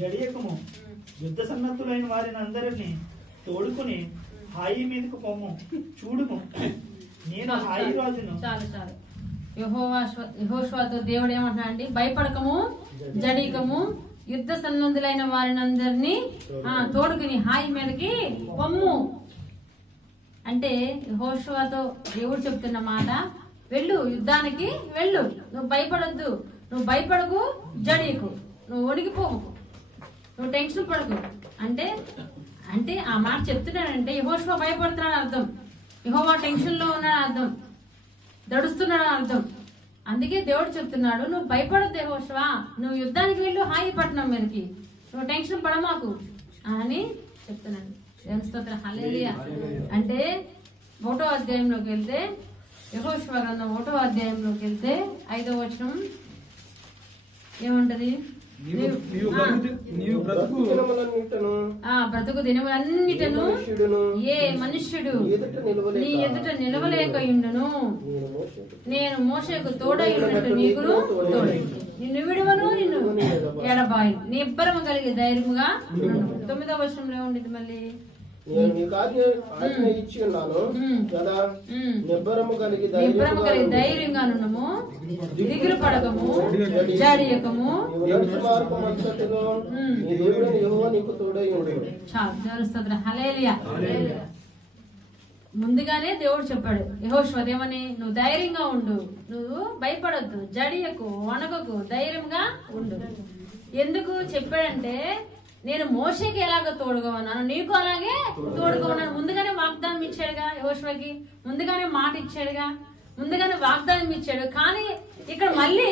జడియకము, యుద్ధ సన్నద్ధులైన వారిని అందరినీ తోడుకుని హాయి మీదకు పొమ్ము, చూడుము నేను హాయి రాజును. చాలు చాలు. యెహోషువతో దేవుడు ఏమంటున్నాడండి? భయపడకము, జడియకము, యుద్ధ సన్నద్ధులైన వారిని అందరినీ తోడుకుని హాయి మీదకి పొమ్ము అంటే యెహోషువతో దేవుడు చెప్తున్న మాట, వెళ్ళు, యుద్ధానికి వెళ్ళు, నువ్వు భయపడొద్దు, నువ్వు భయపడకు, జడియకు, నువ్వు ఒడిగిపోకు, నువ్వు టెన్షన్ పడకు అంటే అంటే ఆ మాట చెప్తున్నాడంటే యెహోషువ భయపడుతున్నాడు అర్థం, యెహోవా టెన్షన్ లో ఉన్నాడు అర్థం, దడుస్తున్నాడు అర్థం. అందుకే దేవుడు చెప్తున్నాడు, నువ్వు భయపడద్దు యెహోషువ, నువ్వు యుద్ధానికి వెళ్ళు హాయి పట్టణం మీదకి, నువ్వు టెన్షన్ పడమాకు అని చెప్తున్నాడు. స్తోత్రం, హల్లెలూయా. అంటే 1వ అధ్యాయంలోకి వెళ్తే, యెహోషువ గ్రంథం 1వ అధ్యాయంలోకి వెళ్తే 5వ వచనం ఏముంటది? బ్రతుకు దినములన్నిటను ఏ మనుష్యుడు నీ ఎదుట నిలవలేకయుండును, నేను మోషేకు తోడయున్నట్టు నీకును తోడై నిన్ను విడువను, నిన్ను ఎడబాయి, నీ ఇబ్బరము కలిగి ధైర్యముగా. 9వ వచనంలో ఏముండేది మళ్ళీ? ధైర్యంగా నున్నము, దిగులు పడకము, జడియకము. హల్లెలూయా. ముందుగానే దేవుడు చెప్పాడు యెహోషువ ఏమని? నువ్వు ధైర్యంగా ఉండు, నువ్వు భయపడొద్దు, జడియకు, వణకకు, ధైర్యంగా ఉండు. ఎందుకు చెప్పాడంటే, నేను మోషేకి ఎలాగ తోడుగా ఉన్నాను, నీకు అలాగే తోడుగా ఉన్నాను. ముందుగానే వాగ్దానం ఇచ్చాడుగా యెహోషువకి, ముందుగానే మాట ఇచ్చాడుగా, ముందుగానే వాగ్దానం ఇచ్చాడు. కానీ ఇక్కడ మళ్ళీ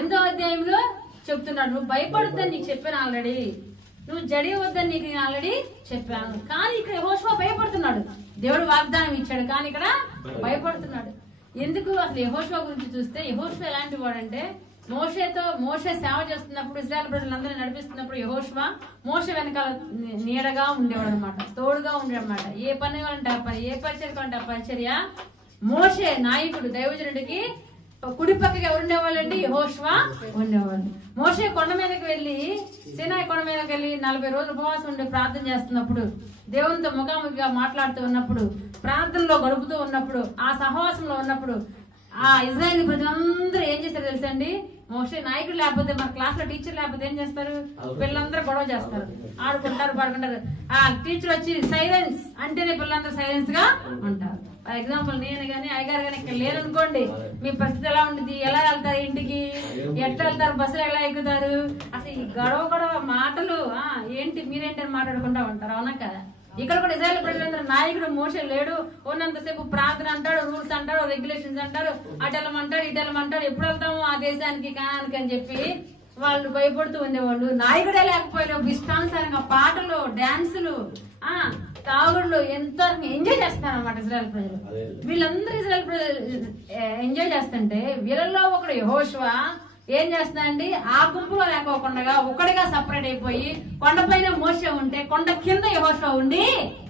8వ అధ్యాయంలో చెప్తున్నాడు, నువ్వు భయపడొద్దని నీకు చెప్పాను ఆల్రెడీ, నువ్వు జడియవద్దని నీకు నేను ఆల్రెడీ చెప్పాను. కానీ ఇక్కడ యెహోషువ భయపడుతున్నాడు. దేవుడు వాగ్దానం ఇచ్చాడు కానీ ఇక్కడ భయపడుతున్నాడు. ఎందుకు? అసలు యెహోషువ గురించి చూస్తే, యెహోషువ ఎలాంటి వాడంటే, మోషే సేవ చేస్తున్నప్పుడు, ఇశ్రాయేలు ప్రజలందరినీ నడిపిస్తున్నప్పుడు యెహోషువ మోషే వెనకాల నీడగా ఉండేవాడు అనమాట, తోడుగా ఉండేవాడనమాట. ఏ పని కావాలంటే ఆ పని, ఏ పరిచర్య కావాలంటే ఆ పరిచర్య. మోషే నాయకుడు, దైవజనుడికి కుడి పక్కకి ఎవరు ఉండేవాళ్ళండి? యెహోషువ ఉండేవాళ్ళు. మోషే కొండ మీదకి వెళ్లి, సీనాయి కొండ మీదకి వెళ్లి 40 రోజులు ఉపవాసం ఉండి ప్రార్థన చేస్తున్నప్పుడు, దేవునితో ముఖాముఖిగా మాట్లాడుతూ ఉన్నప్పుడు, ప్రార్థనలో గడుపుతూ ఉన్నప్పుడు, ఆ సహవాసంలో ఉన్నప్పుడు ఆ ఇజ్రాయేల్ ప్రజలందరూ ఏం చేశారు తెలుసండి? మోషే నాయకుడు లేకపోతే, మన క్లాస్ లో టీచర్ లేకపోతే ఏం చేస్తారు? పిల్లలందరూ గొడవ చేస్తారు, ఆడుకుంటారు, పాడుకుంటారు. ఆ టీచర్ వచ్చి సైలెన్స్ అంటేనే పిల్లలందరూ సైలెన్స్ గా ఉంటారు. ఫర్ ఎగ్జాంపుల్ నేను గానీ అయ్యగారు గానీ ఇక్కడ లేరనుకోండి, మీ పరిస్థితి ఎలా ఉంటుంది? ఎలా వెళ్తారు ఇంటికి? ఎట్లా వెళ్తారు? బస్సులు ఎలా ఎక్కుతారు? అసలు ఈ గొడవ మాటలు ఏంటి మీరేంటి అని మాట్లాడుకుంటా ఉంటారు, అవునా కదా? ఇక్కడ కూడా ఇజ్రాయేల్ ప్రజలందరూ, నాయకుడు మోషే లేడు, ఉన్నంతసేపు ప్రార్థన అంటాడు, రూల్స్ అంటాడు, రెగ్యులేషన్స్ అంటారు, అటెళ్ళమంటాడు, ఇటెళ్ళమంటాడు, ఎప్పుడు వెళ్తాము ఆ దేశానికి, కానానికి అని చెప్పి వాళ్ళు భయపడుతూ ఉండేవాళ్ళు. నాయకుడే లేకపోయినా ఇష్టానుసారంగా పాటలు, డాన్సులు, తాగుడులు ఎంతో ఎంజాయ్ చేస్తారు అన్నమాట ఇజ్రాయేల్ ప్రజలు. వీళ్ళందరూ ఇజ్రాయేల్ ప్రజలు ఎంజాయ్ చేస్తుంటే, వీళ్ళల్లో ఒకడు యెహోషువ ఏం చేస్తున్నాడండి? ఆ గుంపులో లేకోకుండా ఒక్కడిగా సపరేట్ అయిపోయి, కొండపైన మోషే ఉంటే కొండ కింద యెహోషువ ఉండి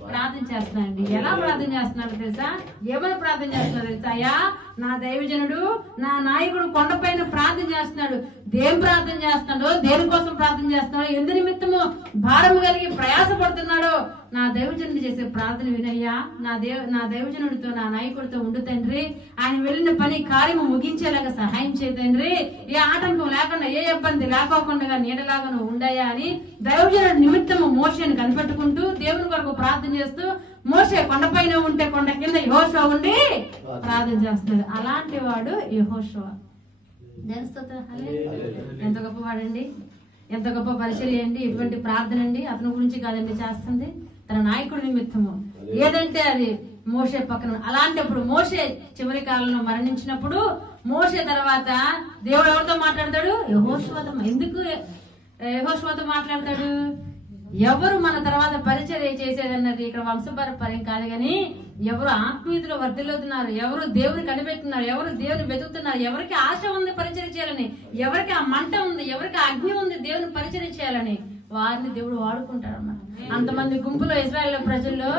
ప్రార్థన చేస్తున్నాడండి. ఎలా ప్రార్థన చేస్తున్నాడు తెలుసా? ఏమని ప్రార్థన చేస్తున్నాడు తెలుసా? అయ్యా, నా దైవజనుడు, నా నాయకుడు కొండపైన ప్రార్థన చేస్తున్నాడు. దేని ప్రార్థన చేస్తున్నాడో, దేనికోసం ప్రార్థన చేస్తున్నాడో, ఎందు నిమిత్తము భారము కలిగి ప్రయాసపడుతున్నాడో నా దైవజనుడు చేసే ప్రార్థన వినయ్యా. నా దైవజనుడితో, నా నాయకుడితో ఉండు తండ్రి. ఆయన వెళ్ళిన పని కార్యము ముగించేలాగా సహాయం చేయ తండ్రి. ఏ ఆటంకం లేకుండా, ఏ ఇబ్బంది లేకోకుండా నీడలాగా నువ్వు ఉండయా అని దైవజనుడి నిమిత్తము మోషేను కనిపెట్టుకుంటూ దేవుని కొరకు ప్రార్థన చేస్తూ, మోషే కొండపైన ఉంటే కొండ కింద యెహోషువ ఉండి ప్రార్థన చేస్తున్నాడు. అలాంటి వాడు యెహోషువ. ఎంత గొప్పవాడండి, ఎంత గొప్ప పరిచర్య అండి, ఎటువంటి ప్రార్థన అండి. అతని గురించి కాదండి చేస్తుంది, తన నాయకుడి నిమిత్తము. ఏదంటే అది మోషే పక్కన. అలాంటప్పుడు మోషే చివరి కాలంలో మరణించినప్పుడు, మోషే తర్వాత దేవుడు ఎవరితో మాట్లాడతాడు? యెహోషువతో. ఎందుకు యెహోషువతో మాట్లాడతాడు? ఎవరు మన తర్వాత పరిచర్య చేసేదన్నది ఇక్కడ వంశపారంపర్యం కాదు గాని, ఎవరు ఆత్మీయతలో వర్ధిల్లుతున్నారు, ఎవరు దేవుని కనిపెట్టున్నారు, ఎవరు దేవుని వెతుకుతున్నారు, ఎవరికి ఆశ ఉంది పరిచర్య చేయాలని, ఎవరికి ఆ మంట ఉంది, ఎవరికి అగ్ని ఉంది దేవుని పరిచర్య చేయాలని, వారిని దేవుడు వాడుకుంటాడు అన్నమాట. అంతమంది గుంపులో ఇశ్రాయేలు ప్రజల్లో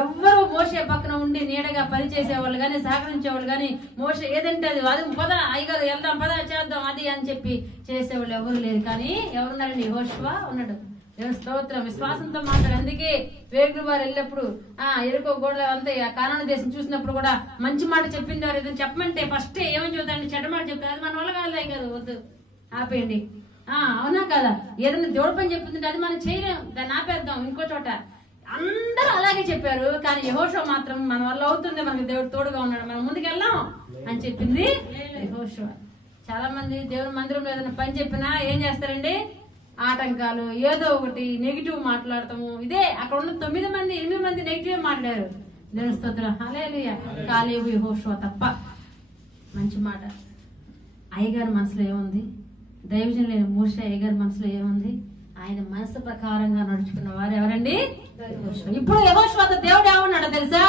ఎవ్వరు మోషే పక్కన ఉండి నీడగా పని చేసేవాళ్ళు గాని, సహకరించేవాళ్ళు గాని, మోషే ఏదంటే అది పద అయ్యగారు వెళ్దాం, పద చేద్దాం అది అని చెప్పి చేసేవాళ్ళు ఎవరు లేదు. కానీ ఎవరున్నారండి? యెహోషువ ఉన్నాడు. దేవుని స్తోత్రం. విశ్వాసంతో మాట్లాడు. అందుకే వేగులు వారు వెళ్ళినప్పుడు ఎరుకో గోడ అంతా కానాను దేశం చూసినప్పుడు కూడా మంచి మాట చెప్పింది. వారు ఏదైనా చెప్పమంటే ఫస్ట్ ఏమని చెబుతారండి? చెడ్డ మాట చెప్తారు. అది మన వల్ల కాదు అయ్యగారు, వద్దు ఆపేయండి. అవునా కదా? ఏదైనా దేవుడి పని చెప్తుంటే అది మనం చేయలేం, దాన్ని ఆపేద్దాం ఇంకో చోట. అందరూ అలాగే చెప్పారు. కానీ యెహోషువ మాత్రం మన వల్ల అవుతుంది, మనకు దేవుడు తోడుగా ఉన్నాడు, మనం ముందుకెళ్దాం అని చెప్పింది యెహోషువ. చాలా మంది దేవుని మందిరంలో ఏదైనా పని చెప్పినా ఏం చేస్తారండి? ఆటంకాలు, ఏదో ఒకటి నెగిటివ్ మాట్లాడతాము. ఇదే అక్కడ ఉన్న 8 మంది నెగిటివ్ మాట్లాడారు. దేవుని స్తోత్రం. హల్లెలూయా. కాలేబు యెహోషువ తప్ప మంచి మాట. అయ్యగారి మనసులో ఏముంది? దైవజనం లేని మోషే అయ్యగారి మనసులో ఏముంది? ఆయన మనసు ప్రకారంగా నడుచుకున్న వారు ఎవరండి? ఇప్పుడు యెహోషువతో దేవుడు ఏమన్నాడో తెలుసా?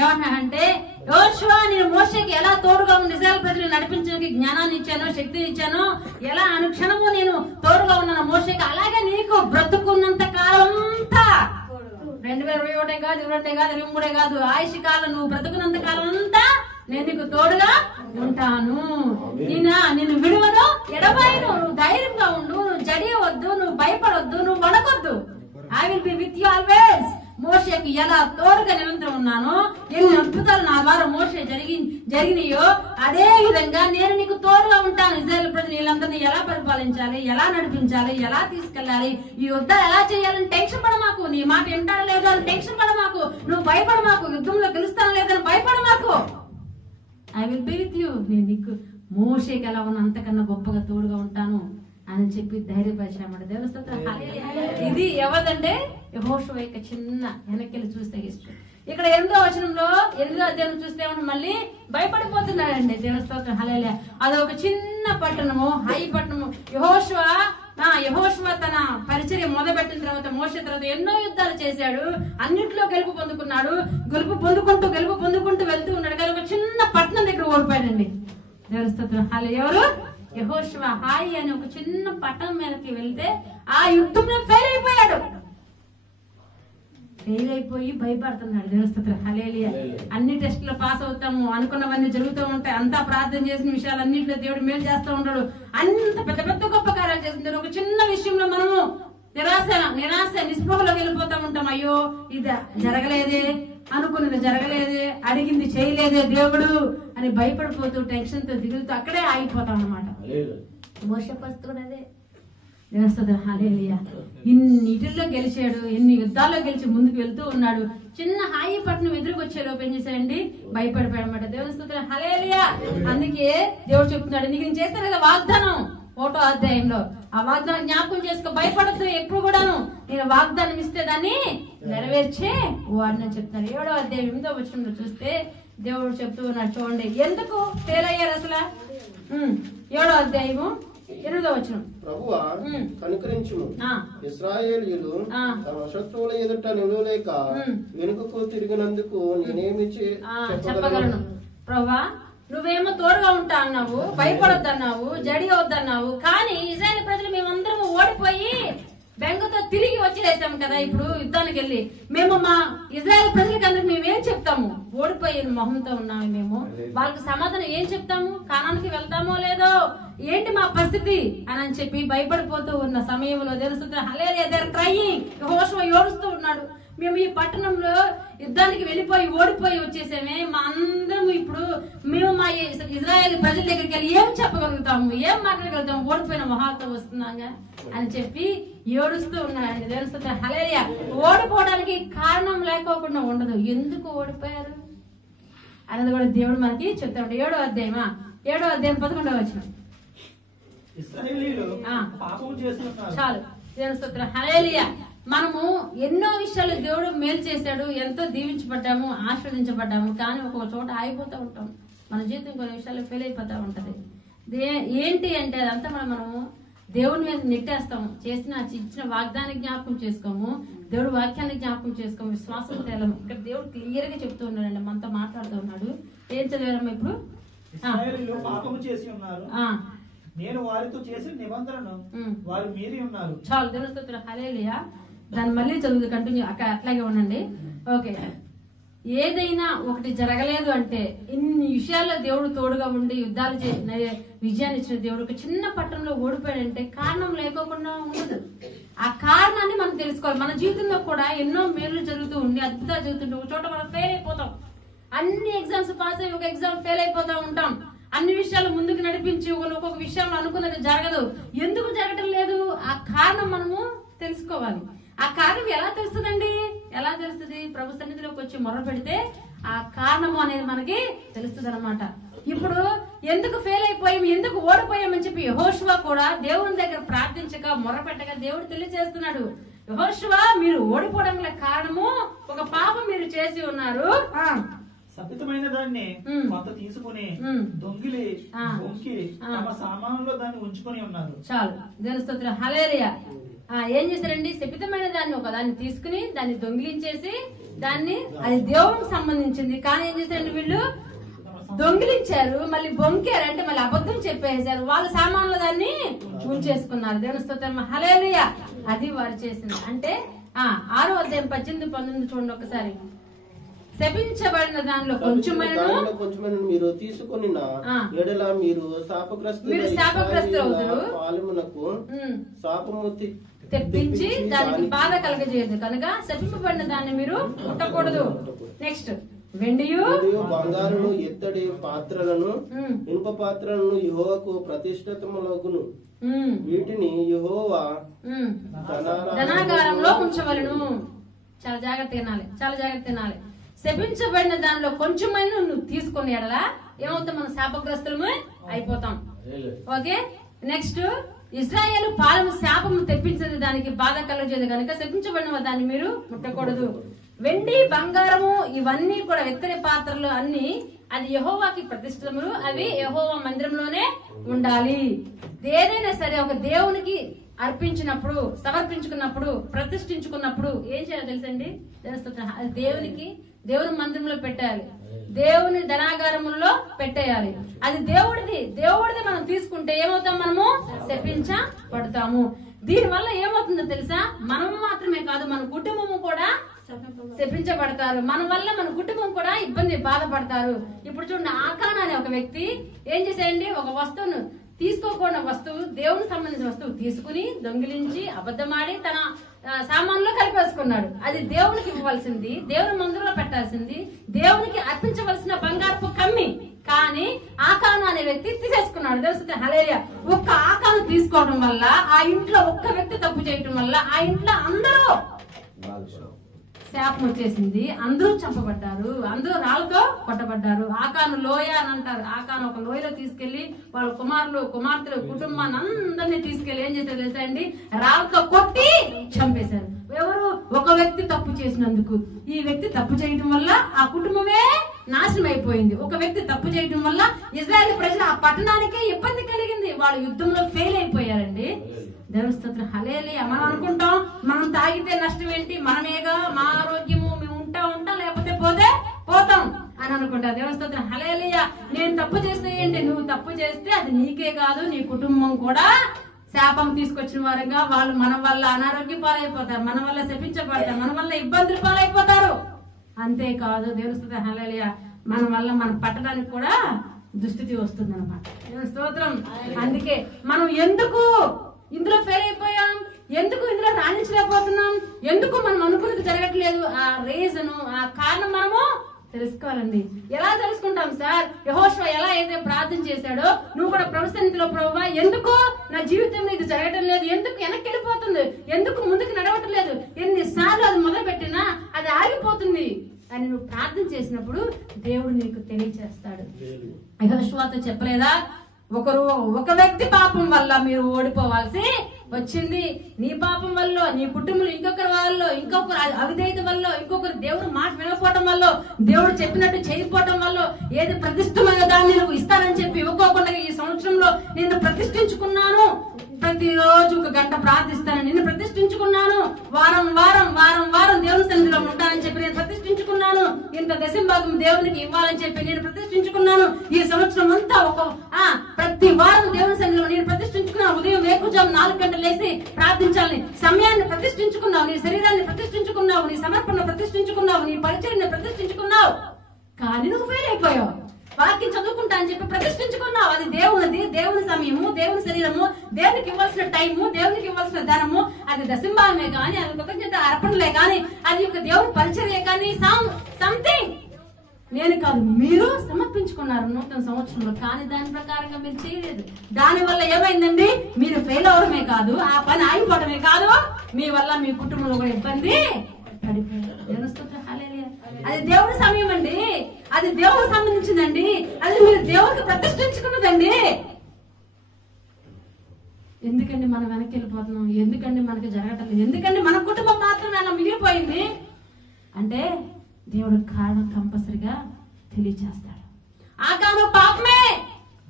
ఏమన్నాడంటే, యెహోషువ నేను మోషేకి ఎలా తోడుగా ఇశ్రాయేలు ప్రజలు నడిపించడానికి జ్ఞానాన్ని ఇచ్చాను, శక్తిని ఇచ్చాను, ఎలా అనుక్షణము నేను తోడుగా ఉన్నాను మోషేకి, అలాగే నీకు బ్రతుకున్నంత కాలం అంతా 2021 కాదు, 22 కాదు, 23 కాదు, ఆయుష్ కాలం నువ్వు బ్రతుకున్నంత కాలం అంతా నేను నీకు తోడుగా ఉంటాను. నిన్ను విడువను, ఎడబాయను. నువ్వు ధైర్యంగా ఉండు, నువ్వు జడియవద్దు, నువ్వు భయపడొద్దు, నువ్వు వణకొద్దు. I will be with you always. మోషేకి ఎలా తోడుగా నిరంతరం ఉన్నానో, ఎన్ని అద్భుతాలు నా ద్వారా మోషే జరిగినాయో అదే విధంగా నేను నీకు తోడుగా ఉంటాను. ఇశ్రాయేలు ప్రజలు వీళ్ళందరినీ ఎలా పరిపాలించాలి, ఎలా నడిపించాలి, ఎలా తీసుకెళ్లాలి, ఈ యుద్ధాలు ఎలా చేయాలని టెన్షన్ పడమాకు. నీ మాట వింటాడో లేదో అని టెన్షన్ పడమాకు. నువ్వు భయపడమాకు. యుద్ధంలో గెలుస్తానో లేదని భయపడమాకు. I will be with you. నేను నీకు మోషేకి ఎలా ఉన్నా అంతకన్నా గొప్పగా తోడుగా ఉంటాను అని చెప్పి ధైర్యపరిచామట. దేవుని స్తోత్రం. ఇది ఎవరిదంటే యెహోషువ యొక్క చిన్న వెనక్కి చూస్తే హిస్టరీ. ఇక్కడ 8వ వచనంలో 8వ అధ్యాయం చూస్తే మళ్ళీ భయపడిపోతున్నాడండి. దేవుని స్తోత్రం. హల్లెలూయా. అదొక చిన్న పట్టణము, హై పట్టణము. యెహోషువ తన పరిచర్య మొదలుపెట్టిన తర్వాత మోషే తర్వాత ఎన్నో యుద్ధాలు చేశాడు, అన్నింటిలో గెలుపు పొందుకున్నాడు. గెలుపు పొందుకుంటూ వెళ్తూ ఉన్నాడు. కానీ ఒక చిన్న పట్టణం దగ్గర ఓడిపోయాడండి. దేవుని స్తోత్రం. హల్లెలూయా. ఎవరు? యెహోషువ. హాయి అని ఒక చిన్న పట్టణం మీదకి వెళ్తే ఆ యుద్ధంలో ఫెయిల్ అయిపోయి భయపడుతున్నాడు. దేవుని స్తోత్రం. హల్లెలూయా. అన్ని టెస్టులో పాస్ అవుతాము, అనుకున్నవన్నీ జరుగుతూ ఉంటాయి, అంతా ప్రార్థన చేసిన విషయాలు అన్నింటిలో దేవుడు మేలు చేస్తూ ఉంటాడు, అంత పెద్ద గొప్ప కార్యాలు చేస్తుంటాడు. ఒక చిన్న విషయంలో మనము నిరాశ నిస్పృహలోకి వెళ్ళిపోతా ఉంటాం. అయ్యో ఇది జరగలేదే, అనుకున్నది జరగలేదే, అడిగింది చేయలేదే దేవుడు అని భయపడిపోతూ టెన్షన్ తో దిగులుతూ అక్కడే ఆగిపోతాం అన్నమాట. మోషే పరిస్థితి కూడా అదే. హల్లెలూయా. ఇన్నిటిల్లో గెలిచాడు, ఎన్ని యుద్ధాల్లో గెలిచి ముందుకు వెళ్తూ ఉన్నాడు. చిన్న హాయి పట్టణం ఎదురుకు వచ్చే లోపు ఏం చేశాడండి? భయపడిపోయాడన్నమాట. దేవుని స్తోత్రం. హల్లెలూయా. అందుకే దేవుడు చెప్తున్నాడు, నీకు నేను చేస్తాను కదా వాగ్దానం 1వ అధ్యాయంలో, ఆ వాగ్దానం జ్ఞాపకం చేసుకో, భయపడద్దు ఎప్పుడు కూడాను. నేను వాగ్దానం ఇస్తే దాన్ని నెరవేర్చే వాడిని చెప్తాను. 7వ అధ్యాయం 8వ వచనంలో చూస్తే దేవుడు చెప్తూ ఉన్నాడు. చూడండి ఎందుకు ఫెయిల్ అయ్యారు అసలు. 7వ అధ్యాయము 8వ వచనం. ప్రభువా కనుకరించుము, ఇశ్రాయేలీయులు తమ శత్రువుల ఎదుట నిలువలేక వెనుకకు తిరిగినందుకు నేనేమి చెప్పగలను? ప్రభువా నువ్వేమో తోడుగా ఉంటా అన్నావు, భయపడొద్దన్నావు, జడి అవద్దన్నావు. కానీ ఇశ్రాయేలు ప్రజలు మేమందరం ఓడిపోయి బెంగతో తిరిగి వచ్చేసాం కదా. ఇప్పుడు యుద్ధానికి వెళ్ళి మేము మా ఇశ్రాయేలు ప్రజలకి అందరికి మేమేం చెప్తాము? ఓడిపోయి మొహంతో ఉన్నాము మేము. వాళ్ళకి సమాధానం ఏం చెప్తాము? కానానికి వెళ్తామో లేదో, ఏంటి మా పరిస్థితి అని చెప్పి భయపడిపోతూ ఉన్న సమయంలో తెలుస్తుంది. హల్లెలూయా. They are crying. యెహోషువ ఏడుస్తూ ఉన్నాడు. మేము ఈ పట్టణంలో యుద్ధానికి వెళ్ళిపోయి ఓడిపోయి వచ్చేసామే, మా అందరం ఇప్పుడు మేము మా ఇశ్రాయేలు ప్రజల దగ్గరికి వెళ్ళి ఏం చెప్పగలుగుతాము, ఏం మాట్లాడగలుగుతాము, ఓడిపోయిన మొహాలతో వస్తున్నాగా అని చెప్పి ఏడుస్తూ ఉన్నాడండి. తెలుస్తుంది. హల్లెలూయా. ఓడిపోవడానికి కారణం లేకోకుండా ఉండదు. ఎందుకు ఓడిపోయారు అన్నది కూడా దేవుడు మనకి చెప్తాడు. 7వ అధ్యాయం 11వ వచనం. చాలు. దేవుని స్తోత్రం. హల్లెలూయా. మనము ఎన్నో విషయాలు దేవుడు మేలు చేశాడు, ఎంతో దీవించబడ్డాము, ఆశీర్వదించబడ్డాము. కానీ ఒక చోట ఆగిపోతూ ఉంటాం. మన జీవితం కొన్ని విషయాలు ఫెయిల్ అయిపోతూ ఉంటది. ఏంటి అంటే అదంతా మనము దేవుని మీద నెట్టేస్తాము. ఇచ్చిన వాగ్దానాన్ని జ్ఞాపకం చేసుకోము, దేవుడు వాక్యాన్ని జ్ఞాపకం చేసుకోము, విశ్వాసం తేలము. ఇక్కడ దేవుడు క్లియర్ గా చెప్తూ ఉన్నాడండి, మనతో మాట్లాడుతూ ఉన్నాడు. ఏం చదివారమ్మా ఇప్పుడు? నేను వారితో చేసిన నిబంధనను వారు మీరి ఉన్నారు. చాలు దేవుని స్తోత్రం. హల్లెలూయా. దాన్ని మళ్ళీ చదువు కంటిన్యూ అట్లాగే ఉండండి. ఓకే, ఏదైనా ఒకటి జరగలేదు అంటే ఇన్ని విషయాల్లో దేవుడు తోడుగా ఉండి యుద్ధాలు విజయాన్ని ఇచ్చిన దేవుడు ఒక చిన్న పట్టణంలో ఓడిపోయాడంటే కారణం లేకోకుండా ఉండదు. ఆ కారణాన్ని మనం తెలుసుకోవాలి. మన జీవితంలో కూడా ఎన్నో మేలు జరుగుతూ ఉండి అద్భుతాలు జరుగుతుంటే ఒక చోట మనం ఫెయిల్ అయిపోతాం. అన్ని ఎగ్జామ్స్ పాస్ అయ్యి ఒక ఎగ్జామ్ ఫెయిల్ అయిపోతా ఉంటాం. అన్ని విషయాలు ముందుకు నడిపించి ఒక్కొక్క విషయంలో అనుకున్నది జరగదు. ఎందుకు జరగడం లేదు? ఆ కారణం మనము తెలుసుకోవాలి. ఆ కారణం ఎలా తెలుస్తుందండి? ఎలా తెలుస్తుంది? ప్రభు సన్నిధిలోకి వచ్చి మొర పెడితే ఆ కారణము అనేది మనకి తెలుస్తుంది అనమాట. ఇప్పుడు ఎందుకు ఫెయిల్ అయిపోయాం, ఎందుకు ఓడిపోయామని చెప్పి యెహోషువ కూడా దేవుని దగ్గర ప్రార్థించక మొర పెట్టగా దేవుడు తెలియజేస్తున్నాడు. యెహోషువ, మీరు ఓడిపోవడం కారణము ఒక పాపం మీరు చేసి ఉన్నారు. శపితమైన దాన్ని కొంత తీసుకుని దొంగిలి బొంకి తమ సామానులో దాన్ని ఉంచుకొని ఉన్నారు. చాలు దేవుని స్తోత్రం. హల్లెలూయా. ఏం చేశారండి? శపితమైన దాన్ని ఒక దాన్ని తీసుకుని దాన్ని దొంగిలించేసి దాన్ని, అది దేవునికి సంబంధించింది కానీ ఏం చేశారండి వీళ్ళు? దొంగిలించారు, మళ్ళీ బొంకారు, అంటే మళ్ళీ అబద్ధం చెప్పేశారు. వాళ్ళ సామాన్లు దాన్ని ఉంచేసుకున్నారు. దేవుని స్తోత్రం. హల్లెలూయా. అది వారు చేసింది. అంటే 6వ అధ్యాయం 18, 19 చూడండి ఒకసారి. శపించబడిన దానిలో కొంచెమైనా మీరు తీసుకుని ఎడల మీరు శాపగ్రస్తులవుతారు, శాపము తెప్పించి దానికి బాధ కలగజేయదు కనుక శపింపబడిన దాన్ని మీరు ముట్టకూడదు. నెక్స్ట్, వెండియు బంగారును ఎత్తడి పాత్రలను ఇనుప పాత్రలను యెహోవాకు ప్రతిష్ఠితములగును, వీటిని యెహోవా ధనాగారంలో ఉంచవలను. చాలా జాగ్రత్త తినాలి, చాలా జాగ్రత్త తినాలి. శపించబడిన దానిలో కొంచెమైనా నువ్వు తీసుకుని ఎడలా ఏమవుతాం? మనం శాపగ్రస్తులము అయిపోతాం. ఓకే, నెక్స్ట్, ఇశ్రాయేలు పాలము శాపము తెప్పించేది దానికి బాధ కలగజేది కనుక శపించబడిన దాన్ని మీరు ముట్టకూడదు. వెండి బంగారము ఇవన్నీ కూడా ఇత్తడి పాత్రలు అన్ని అది యెహోవాకి ప్రతిష్ఠితములు, అవి యెహోవా మందిరంలోనే ఉండాలి. ఏదైనా సరే ఒక దేవునికి అర్పించినప్పుడు, సమర్పించుకున్నప్పుడు, ప్రతిష్ఠించుకున్నప్పుడు ఏం చేయాలి తెలుసండి? అది దేవుని మందిరంలో పెట్టాలి, దేవుని ధనాగారములో పెట్టేయాలి. అది దేవుడిది మనం తీసుకుంటే ఏమవుతాం? మనము శపించబడతాము. దీని వల్ల ఏమవుతుందో తెలుసా? మనము మాత్రమే కాదు, మన కుటుంబము కూడా శపించబడతారు. మన వల్ల మన కుటుంబం కూడా బాధపడతారు. ఇప్పుడు చూడండి, ఆకాన్ అనే ఒక వ్యక్తి ఏం చేసేయండి? ఒక వస్తువును తీసుకోకుండా వస్తువు, దేవునికి సంబంధించిన వస్తువు తీసుకుని దొంగిలించి అబద్ధమాడి తన సామాన్లో కలిపేసుకున్నాడు. అది దేవునికి ఇవ్వవలసింది, దేవుని మందిరంలో పెట్టాల్సింది, దేవునికి అర్పించవలసిన బంగారపు కమ్మి, కానీ ఆకాను అనే వ్యక్తి తీసేసుకున్నాడు. తెలుస్తుంది. హల్లెలూయా. ఒక్క ఆకాను తీసుకోవడం వల్ల, ఆ ఇంట్లో ఒక్క వ్యక్తి తప్పు చేయటం వల్ల ఆ ఇంట్లో అందరూ శాపం వచ్చేసింది. అందరూ చంపబడ్డారు, అందరూ రాళ్లతో కొట్టబడ్డారు. ఆకాను లోయ అని అంటారు. ఆకాను ఒక లోయలో తీసుకెళ్లి వాళ్ళ కుమార్తెలు కుటుంబాన్ని అందరినీ తీసుకెళ్లి ఏం చేశారు తెలుసా అండి? రాళ్లతో కొట్టి చంపేశారు. ఎవరు? ఒక వ్యక్తి తప్పు చేసినందుకు. ఈ వ్యక్తి తప్పు చేయటం వల్ల ఆ కుటుంబమే నాశనం అయిపోయింది. ఒక వ్యక్తి తప్పు చేయటం వల్ల ఇజ్రాయెల్ ప్రజలు ఆ పట్టణానికే ఇబ్బంది కలిగింది. వాళ్ళు యుద్ధంలో ఫెయిల్ అయిపోయారండి. దేవుని స్తోత్రం. హల్లెలూయా. మనం అనుకుంటాం మనం తాగితే నష్టం ఏంటి, మనమేగా, మా ఆరోగ్యము, మేము ఉంటాం లేకపోతే పోతాం అని అనుకుంటా. దేవుని స్తోత్రం. హల్లెలూయా. నేను తప్పు చేస్తే ఏంటి? నువ్వు తప్పు చేస్తే అది నీకే కాదు, నీ కుటుంబం కూడా శాపం తీసుకొచ్చిన వారుగా వాళ్ళు మన వల్ల అనారోగ్య పాలైపోతారు, మన వల్ల శపించబడతారు, మన వల్ల ఇబ్బందులు పాలైపోతారు. అంతేకాదు దేవుని స్తోత్రం. హల్లెలూయా. మన వల్ల మన పట్టడానికి కూడా దుస్థితి వస్తుంది అనమాట. దేవుని స్తోత్రం. అందుకే మనం ఎందుకు ఇందులో ఫెయిల్ అయిపోయాం, ఎందుకు ఇందులో రాణించలేకపోతున్నాం, ఎందుకు మనం అనుకున్నది జరగట్లేదు, ఆ రీజన్, ఆ కారణం మనము తెలుసుకోవాలండి. ఎలా తెలుసుకుంటాం సార్? యెహోషువ ఎలా అయితే ప్రార్థన చేశాడో నువ్వు కూడా ప్రభు సన్నిధిలో, ప్రభువా ఎందుకు నా జీవితంలో ఇది జరగటం లేదు, ఎందుకు వెనక్కి వెళ్ళిపోతుంది, ఎందుకు ముందుకు నడవటం లేదు, ఎన్నిసార్లు అది మొదలు పెట్టినా అది ఆగిపోతుంది అని నువ్వు ప్రార్థన చేసినప్పుడు దేవుడు నీకు తెలియచేస్తాడు. యెహోషువతో చెప్పలేదా? ఒక వ్యక్తి పాపం వల్ల మీరు ఓడిపోవాల్సి వచ్చింది. నీ పాపం వల్ల, నీ కుటుంబంలో ఇంకొకరి వల్ల, ఇంకొకరు అవిధేయత వల్ల, ఇంకొకరు దేవుడు మాట వినకపోవడం వల్ల, దేవుడు చెప్పినట్టు చేయకపోవడం వల్ల, ఏది ప్రతిష్టమైన దాన్ని నువ్వు ఇస్తానని చెప్పి ఇవ్వకోకుండా ఈ సంవత్సరంలో నేను ప్రతిష్ఠించుకున్నాను, ప్రతిరోజు 1 గంట ప్రార్థిస్తాను, నిన్ను ప్రతిష్ఠించుకున్నాను, వారం దేవుని సన్నిధిలో ఉంటానని చెప్పి నేను ప్రతిష్ఠించుకున్నాను, ఇంత దశంభాగం దేవునికి ఇవ్వాలని చెప్పి నేను ప్రతిష్ఠించుకున్నాను, ఈ సంవత్సరం అంతా ప్రతి ప్రతి వారం దేవుని సన్నిధిలో నేను ప్రతిష్ఠించుకున్నావు. ఉదయం వేకుజాము 4 గంటలు లేసి ప్రార్థించాలని సమయాన్ని ప్రతిష్ఠించుకున్నావు, నీ శరీరాన్ని ప్రతిష్ఠించుకున్నావు, నీ సమర్పణను ప్రతిష్ఠించుకున్నావు, నీ పరిచర్యను ప్రతిష్ఠించుకున్నావు. కానీ నువ్వు ఫెయిల్ అయిపోయావు. వాక్యం చదువుకుంటా అని చెప్పి ప్రతిష్ఠించుకున్నావు. అది దేవునిది, దేవుని సమయము, దేవుని శరీరము, దేవునికి ఇవ్వాల్సిన టైము, దేవునికి ఇవ్వాల్సిన ధనము. అది దశంభాగమే కానీ, అది కృతజ్ఞత అర్పణలే కానీ, అది ఒక దేవుని పరిచర్య కానీ, సంథింగ్ నేను కాదు మీరు సమర్పించుకున్నారు నూతన సంవత్సరంలో. కానీ దాని ప్రకారంగా మీరు చేయలేదు. దాని వల్ల ఏమైందండి? మీరు ఫెయిల్ అవడమే కాదు, ఆ పని ఆగిపోవడమే కాదు, మీ వల్ల మీ కుటుంబంలో కూడా ఇబ్బంది పడిపోయారు. అది దేవుని సమయం అండి, అది దేవునికి సంబంధించిందండి, అది మీరు దేవునికి ప్రతిష్ఠించుకున్నదండి. ఎందుకండి మనం వెనక్కి వెళ్ళిపోతున్నాం? ఎందుకండి మనకి జరగటం లేదు? ఎందుకండి మన కుటుంబం మాత్రం అలా మిగిలిపోయింది అంటే దేవుడు కారణం కంపల్సరిగా తెలియచేస్తాడు. ఆ కారణం పాపమే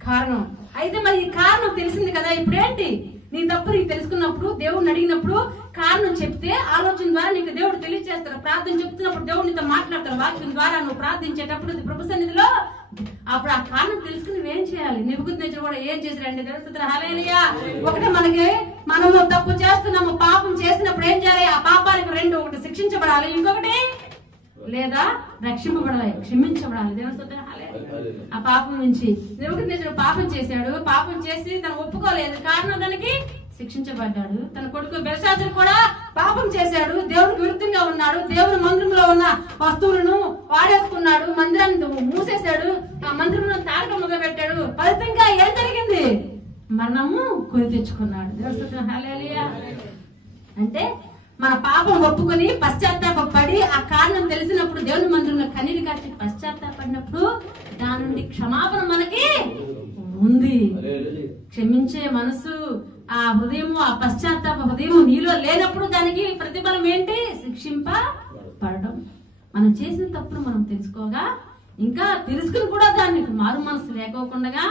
కారణం. అయితే మరి ఈ కారణం తెలిసింది కదా, ఇప్పుడేంటి? నీ తప్పు నీకు తెలుసుకున్నప్పుడు, దేవుడిని అడిగినప్పుడు కారణం చెప్తే ఆలోచన ద్వారా నీకు దేవుడు తెలియజేస్తాడు. ప్రార్థన చెప్తున్నప్పుడు దేవుడు నీతో మాట్లాడతాడు. వాక్యం ద్వారా నువ్వు ప్రార్థించేటప్పుడు ప్రభు సన్నిధిలో అప్పుడు ఆ కారణం తెలుసుకుని నువ్వేం చేయాలి? నెబుకద్నెజరు కూడా ఏం చేశారండి తెలుసు? హల్లెలూయా. ఒకటి మనము తప్పు చేస్తున్నాము, పాపం చేసినప్పుడు ఏం చేయాలి? ఆ పాపానికి 2, ఒకటి శిక్షించబడాలి, ఇంకొకటి లేదా రక్షింపబడాలి, క్షమించబడాలి. దేవుని ఆ పాపం నుంచి నెబుకద్నెజరు పాపం చేశాడు. పాపం చేసి తను ఒప్పుకోలేదు, కారణం దానికి శిక్షించబడ్డాడు. తన కొడుకు బెల్షాజరు కూడా పాపం చేశాడు, దేవుడికి విరుద్ధంగా ఉన్నాడు, దేవుని మందిరంలో ఉన్న వస్తువులను వాడేసుకున్నాడు, మందిరాన్ని మూసేశాడు, ఆ మందిరంలో తారకం మొదలుపెట్టాడు. ఫలితంగా ఏం జరిగింది? మరణము కొని తెచ్చుకున్నాడు. దేవుని హల్లెలూయా. అంటే మన పాపం ఒప్పుకొని పశ్చాత్తాపడి ఆ కారణం తెలిసినప్పుడు దేవుని మందిరంలో కన్నీరు కార్చి పశ్చాత్తాపడినప్పుడు దాని నుండి క్షమాపణ మనకి ఉంది. క్షమించే మనసు, ఆ హృదయము, ఆ పశ్చాత్తాప హృదయము నీలో లేనప్పుడు దానికి ప్రతిఫలం ఏంటి? శిక్షింపబడడం. మనం చేసిన తప్పును మనం తెలుసుకోగా, ఇంకా తెలుసుకుని కూడా దాన్ని మారు మనసు లేకోకుండా,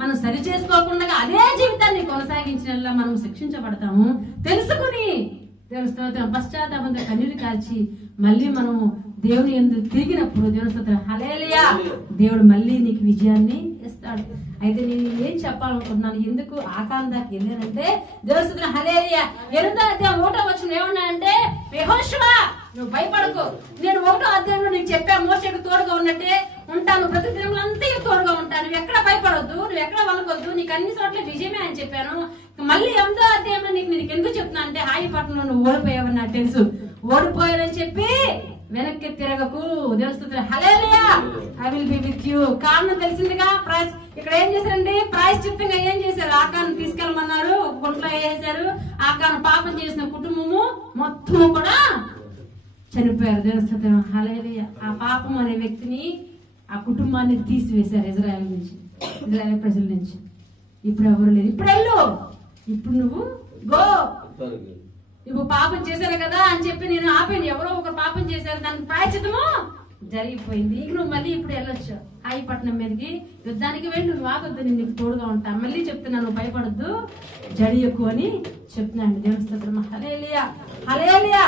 మనం సరి చేసుకోకుండా అదే జీవితాన్ని కొనసాగించిన మనం శిక్షించబడతాము. తెలుసుకుని దేవుని స్తోత్రం పశ్చాత్తాపంతో కన్నీరు కాల్చి మళ్ళీ మనము దేవుని యందు తిరిగినప్పుడు దేవుని స్తోత్రం హల్లెలూయా, దేవుడు మళ్ళీ నీకు విజయాన్ని ఇస్తాడు. అయితే నేను ఏం చెప్పాలనుకుంటున్నాను, ఎందుకు ఆకాందాకి వెళ్ళానంటే దేవుని స్తోత్రం హల్లెలూయా. 8వ అధ్యాయం 1వ వచనం ఏమన్నానంటే, యెహోషువా నువ్వు భయపడకు, నేను 1వ అధ్యాయంలో నీకు చెప్పా మోషేకు తోడుగా ఉన్నట్టే ఉంటాను, ప్రతి దినములంతా తోడుగా ఉంటాను, నువ్వు ఎక్కడ భయపడొద్దు, నువ్వు ఎక్కడ వణకొద్దు, నీకు అన్ని చోట్ల విజయమే అని చెప్పాను. మళ్ళీ 8వ అధ్యాయంలో నీకు ఎందుకు చెప్తున్నా అంటే, హాయిపట్నంలో నువ్వు ఓడిపోయావని నాకు తెలుసు, ఓడిపోయావని చెప్పి వెనక్కి తిరగకు. దేవుని స్తుతి hallelujah. I will be with you. కారణం తెలిసిందిగా. ఇక్కడ ఏం చేశారండి? ప్రాయశ్చిత్తంగా ఏం చేశారు? ఆకాను తీసుకెళ్ళమన్నారు, ఒక గుంటలో వేసారు. ఆకాను పాపం చేసిన కుటుంబము మొత్తం కూడా చనిపోయారు. దేవుని స్తుతి హల్లెలూయా. ఆ పాపం అనే వ్యక్తిని, ఆ కుటుంబాన్ని తీసివేశారు ఇజ్రాయెల్ నుంచి, ఇజ్రాయెల్ ప్రజల నుంచి. ఇప్పుడు ఎవరు లేదు. ఇప్పుడు వెళ్ళు, ఇప్పుడు నువ్వు గో. నువ్వు పాపం చేశారు కదా అని చెప్పి నేను ఆపాను. ఎవరో ఒక పాపం చేశారు, దానికి ప్రాయశ్చిత్తము జరిగిపోయింది. ఇక నువ్వు మళ్ళీ ఇప్పుడు వెళ్ళొచ్చు హాయిపట్నం మీదకి, యుద్ధానికి వెళ్ళి నువ్వు ఆగొద్దు, నేను నీకు తోడుగా ఉంటా. మళ్ళీ చెప్తున్నాను, నువ్వు భయపడొద్దు, జడియకు అని చెప్తున్నాను. దేవుని స్తోత్రం హల్లెలూయా, హల్లెలూయా.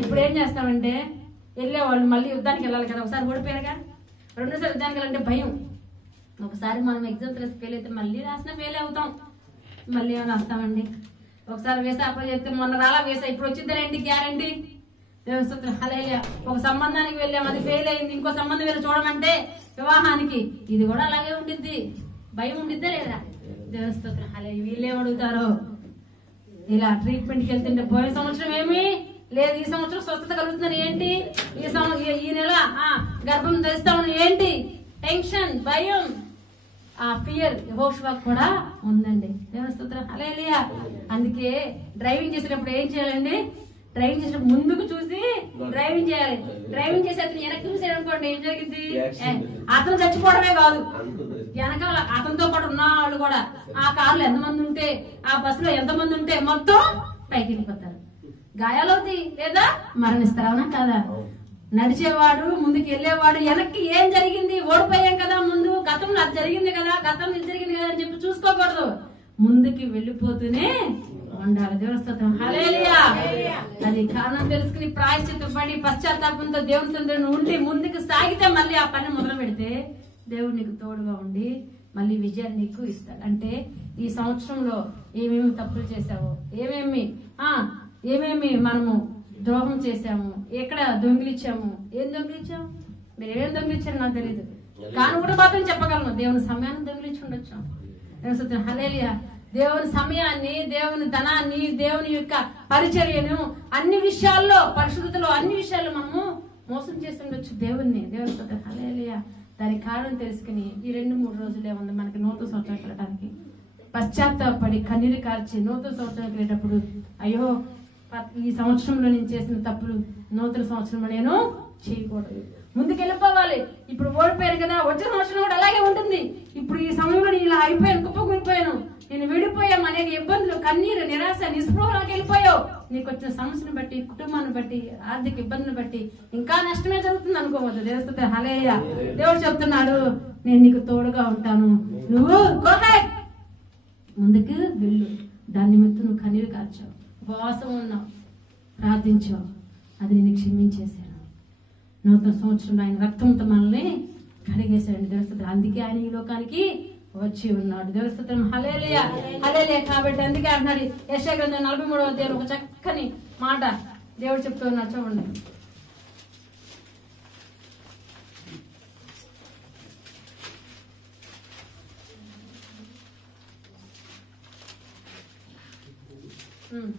ఇప్పుడు ఏం చేస్తామంటే, వెళ్ళేవాళ్ళు మళ్ళీ యుద్ధానికి వెళ్ళాలి కదా. ఒకసారి ఓడిపోయారుగా, రెండోసారి యుద్ధానికి వెళ్ళాలంటే భయం. ఒకసారి మనం ఎగ్జామ్ రాసి ఫెయిల్ అయితే మళ్ళీ రాసిన ఫెయిల్ అవుతాం, మళ్ళీ ఏమైనా వస్తామండి. ఒకసారి వేసా అప్లై చేస్తే మొన్న రాలా వేసా, ఇప్పుడు వచ్చిందరేంటి గ్యారంటీ? దేవుని స్తోత్రం హల్లెలూయా. ఒక సంబంధానికి వెళ్ళాం, అది ఫెయిల్ అయింది, ఇంకో సంబంధం వెళ్ళి చూడమంటే వివాహానికి, ఇది కూడా అలాగే ఉండిద్ది. భయం ఉండిద్దా లేదా? దేవుని స్తోత్రం హల్లెలూయా. వీళ్ళేమడుగుతారో, ఇలా ట్రీట్మెంట్కి వెళ్తుంటే పోయిన సంవత్సరం ఏమి లేదు, ఈ సంవత్సరం స్వస్థత కలుగుతుందని ఏంటి, ఈ నెల గర్భం ధరిస్తామని ఏంటి, టెన్షన్, భయం, ఆ ఫియర్ యెహోషువాకు కూడా ఉందండి. దేవుని స్తోత్రం హల్లెలూయా. అందుకే డ్రైవింగ్ చేసేటప్పుడు ఏం చేయాలండి? డ్రైవింగ్ చేసేటప్పుడు ముందుకు చూసి డ్రైవింగ్ చేయాలి. డ్రైవింగ్ చేసి అతను వెనక్కి చూసాడు అనుకోండి, ఏం జరిగింది? అతను చచ్చిపోవడమే కాదు, వెనకాల అతనితో పాటు ఉన్న వాళ్ళు కూడా, ఆ కారులో ఎంతమంది ఉంటే, ఆ బస్సులో ఎంతమంది ఉంటే మొత్తం పైకి వెళ్ళిపోతారు, గాయాలవుతాయి లేదా మరణిస్తారు. అవునా కాదా? నడిచేవాడు, ముందుకు వెళ్ళేవాడు, వెనక్కి ఏం జరిగింది, ఓడిపోయాం కదా, ముందు గతంలో అది జరిగింది కదా, గతంలో ఇది జరిగింది కదా అని చెప్పి చూసుకోకూడదు, ముందుకి వెళ్ళిపోతూనే ఉండాలి. దేవుని స్తోత్రం హల్లెలూయా. అది కారణం తెలుసుకుని ప్రాయశ్చిత్తపడి పశ్చాత్తాపంతో దేవుని సన్నిధిలో ఉండి ముందుకు సాగితే మళ్ళీ ఆ పని మొదలు పెడితే దేవుడు నీకు తోడుగా ఉండి మళ్ళీ విజయాన్ని నీకు ఇస్తాడు. అంటే ఈ సంవత్సరంలో ఏమేమి తప్పులు చేశావో, ఏమేమి మనము ద్రోహం చేశాము, ఎక్కడ దొంగిలిచ్చాము, ఏం దొంగిలిచ్చాము, మీరు ఏం దొంగిలిచ్చారు నాకు తెలియదు, కానీ కూడా మాత్రం చెప్పగలను దేవుని సమయాన్ని దొంగిలించి ఉండొచ్చు. హల్లెలూయా. దేవుని సమయాన్ని, దేవుని ధనాన్ని, దేవుని యొక్క పరిచర్యను, అన్ని విషయాల్లో, పరిశుద్ధతలో అన్ని విషయాల్లో మనము మోసం చేసి ఉండొచ్చు దేవుని. హల్లెలూయా. దానికి కారణం తెలుసుకుని ఈ 2-3 రోజులే ఉంది మనకి నూతన సంవత్సరం వెళ్ళడానికి. పశ్చాత్తాపడి కన్నీరు కార్చి నూతన సంవత్సరం వెళ్ళేటప్పుడు, అయ్యో ఈ సంవత్సరంలో నేను చేసిన తప్పులు నూతన సంవత్సరంలో నేను చేయకూడదు, ముందుకెళ్ళిపోవాలి. ఇప్పుడు ఓడిపోయాను కదా, వచ్చే సంవత్సరం కూడా అలాగే ఉంటుంది. ఇప్పుడు ఈ సమయంలో నేను ఇలా అయిపోయాను, కుప్పకూలిపోయాను, నేను విడిపోయాము, అనేక ఇబ్బందులు, కన్నీరు, నిరాశ, నిస్పృహలోకి వెళ్ళిపోయావు. నీకు వచ్చిన సమస్యను బట్టి, కుటుంబాన్ని బట్టి, ఆర్థిక ఇబ్బందులు బట్టి ఇంకా నష్టమే జరుగుతుంది అనుకోవద్దు. దేవస్థ హల్లెలూయా. దేవుడు చెప్తున్నాడు, నేను నీకు తోడుగా ఉంటాను, నువ్వు ముందుకు వెళ్ళు. దాని నిమిత్తం నువ్వు కన్నీరు కార్చావు, ఉపవాసం ఉన్నావు, ప్రార్థించావు, అది నేను క్షమించేశాను. నూతన సంవత్సరంలో ఆయన రక్తంతో మనల్ని కడిగేశాడు దేవస్థ. అందుకే ఆయన ఈ లోకానికి వచ్చి ఉన్నాడు. దేవస్థం హల్లెలూయా, హల్లెలూయా. కాబట్టి అందుకే అంటున్నాడు యెషయా గ్రంథం 43వ అధ్యాయం ఒక చక్కని మాట దేవుడు చెప్తున్నాడు, చూడండి. ఉమ్